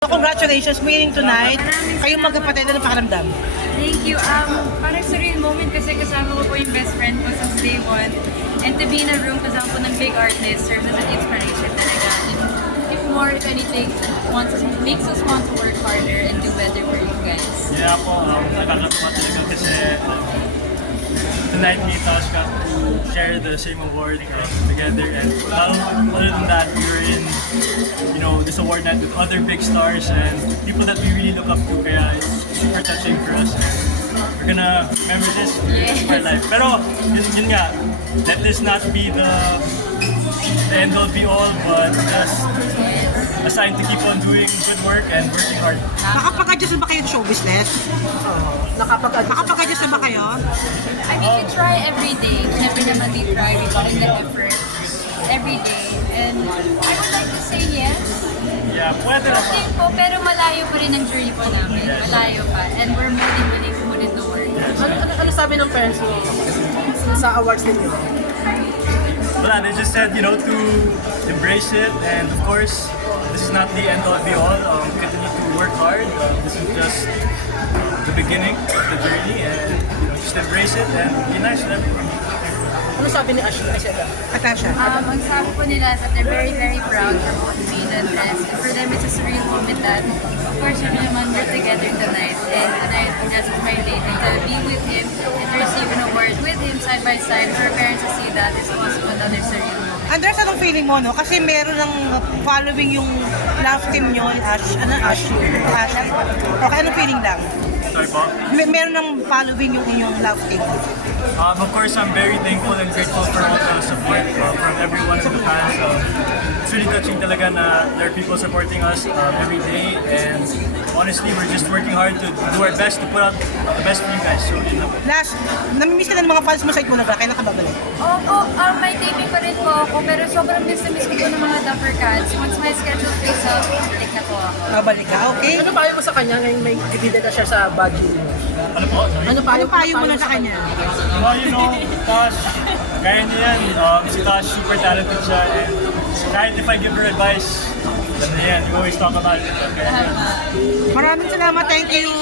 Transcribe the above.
Congratulations, winning tonight. Kayong magkapatid na pakiramdam. Thank you. Parang surreal moment kasi kasama ko po yung best friend ko since day one. And to be in a room kasama po ng big artist serves as an inspiration talaga. And if more, if anything, makes us want to work harder and do better for you guys. Yeah po, nakakatuwa talaga kasi tonight me and Tosh got to share the same award together, and other than that, we were in this award night with other big stars and people that we really look up to, kaya it's super touching for us. We're gonna remember this for the rest of our life. Pero yun nga, let this not be the end all be all, but just a sign to keep on doing good work and working hard. Nakapag-adjust na ba kayo sa show business? Nakapag-adjust na ba kayo? I mean, we try every day. Whenever naman we try, we put in the effort every day. And I would like to say yes. Yeah, pwede na pa. Okay po, pero malayo pa rin ang journey po namin. Malayo pa. And we're more than willing to put in the work. Ano sabi ng parents mo sa awards ninyo? Wala, they just said, to embrace it, and of course, this is not the end all be all. Continue to work hard. This is just the beginning of the journey, and just embrace it and be nice to everyone. Ano sabi ni Ashley Aiseda? Atasha. Ang sabi po nila that they're very, very proud for both me and Tess. And for them, it's a surreal moment that, of course, we're together tonight. And tonight, that's my day to be with him and to receive an award with him side by side. For our parents to see that is also another surreal moment. Andres, anong feeling mo, no? Kasi meron ng following yung love team nyo, Ash. Ashley. Okay, anong feeling lang? Sorry po. Meron ng following yung inyong love team. Of course, I'm very thankful and grateful for all the support from everyone in the fans. It's really touching talaga na there are people supporting us every day, and honestly, we're just working hard to do our best to put out the best for you guys. So, yun lang. Last, namimiss ka na ng mga fans mo sa Ikunaga, kailan ka babalik? Opo, may taping pa rin po ako, pero sobrang miss na miss ko po ng mga Dapper Cats. Once my schedule picks up, balik na po ako. Babalik ka, okay? Ano payo mo sa kanya ngayong may bibida na siya sa Baguio? Ano po? Sorry? Ano Payo mo lang sa kanya? Tosh, kaya niya yan. Si Tosh, super talented siya, and kahit if I give her advice, then yan, we always talk about it. Okay? Maraming salamat, thank you.